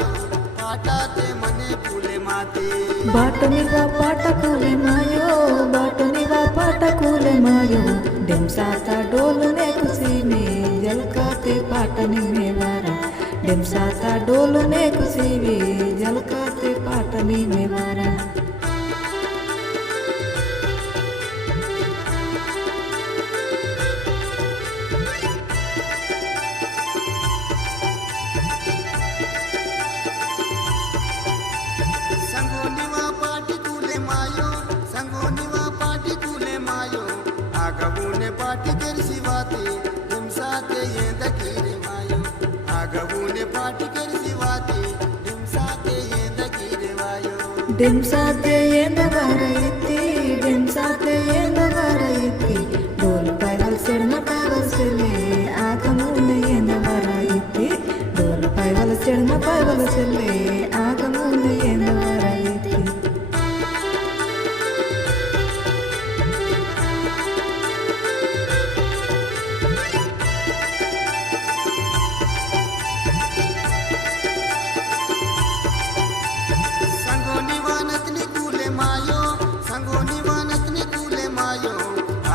मायो पाटा ते मने फूले माते बाटनिवा पाटकुले मायो बाटनिवा पाटकुले मायो डेमसाता डोलने खुशी में जलकाते पाटनी में वारा डेमसाता डोलने खुशी में जलकाते पाटनी में वारा संगोनिवा पाटी कूले मायो संगोनिवा पाटी कूले मायो आगबूने पाटी कर शिवाते हिमसाते ये दकीरे मायो आगबूने पाटी कर शिवाते हिमसाते ये दकीरे मायो डेमसाते ये नवरयती डेमसाते ये नवरयती डोल पैदल चढ़ना पैदल चले आगमूने ये नवरयती डोल पैदल चढ़ना पैदल चले आगमूने ये नवरयती संगोनिवा नतनी कूले मायो संगोनिवा नतनी कूले मायो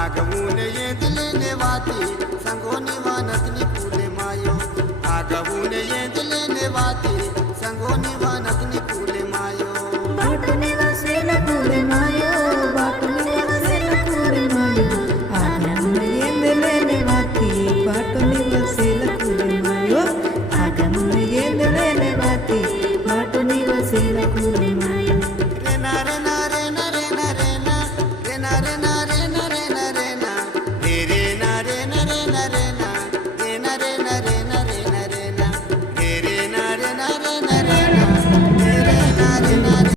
आगबूने ये दिले ने वाती संगोनिवा नतनी कूले मायो आगबूने ये दिले ने वाती